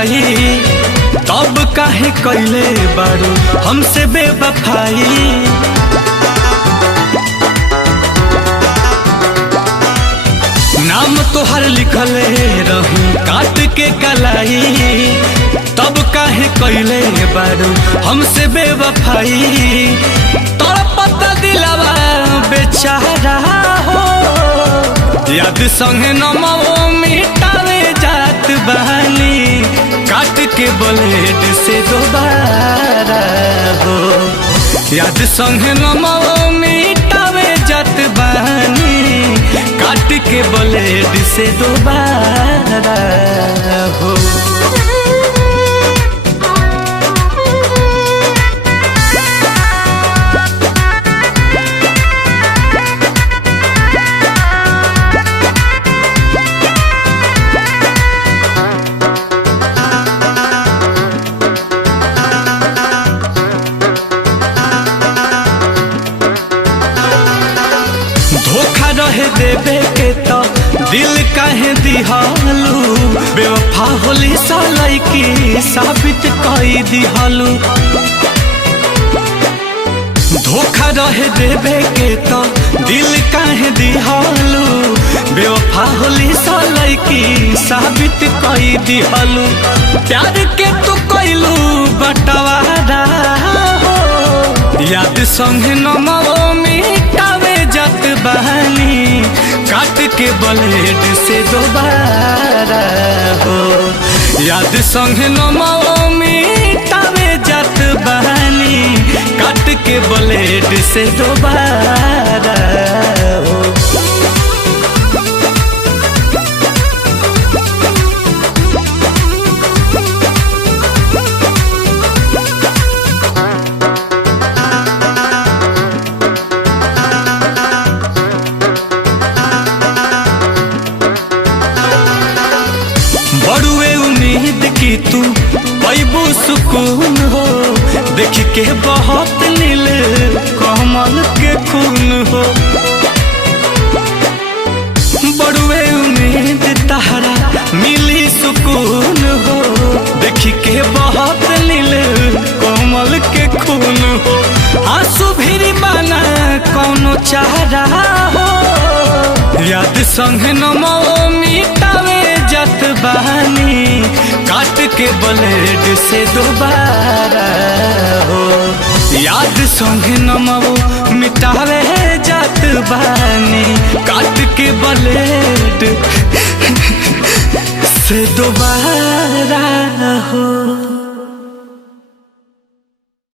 लगाई, तब काहे कैले बारू हमसे बेवफाई। नाम तोहर लिखले रही काट के कलाई, तब काहे कैले बारू हमसे बेवफाई। तड़पता दिलवा बेचारा हो, याद संगे नमो मिटावे जात बहानी, काट के ब्लेड से दोबारा हो। याद संगे नमो मिटावे जात बहानी, काट के ब्लेड से दोबारा हो। धोखा रहे देवे के तो दिल काहे दिहालू, बेवफा होली सालाई की साबित कई दिहालू। धोखा रहे देवे के तो दिल काहे दिहालू, बेवफा होली सालाई की साबित कई दिहालू। प्यार के तू कैलू बंटवारा हो, याद संगे नमो मिटावे जात बहानी, काट के ब्लेड से दोबारा हो। याद संगे नमो मिटावे जात बहानी, काट के ब्लेड से दोबारा हो। बड़ुए उम्मीद की तू पैबू सुकून हो, देख के बहुत नील कमल के खून हो। बड़ुए उम्मीद तहरा मिली सुकून हो, देख के बहुत नील कमल के खून हो। आंसू भी बना कौनो चारा हो, याद संगे नमो मिटावे जात बहानी, काट के ब्लेड से दोबारा हो। याद संगे नमो मिटावे जात बहानी, काट के ब्लेड से दोबारा